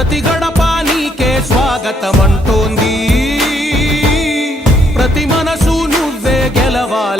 ಪ್ರತಿ ಸ್ವಾಗತ ಮಂಟೋಂದಿ ಪ್ರತಿ ಮನಸು ನುವ್ವೆ ಗೆಲವಾಲ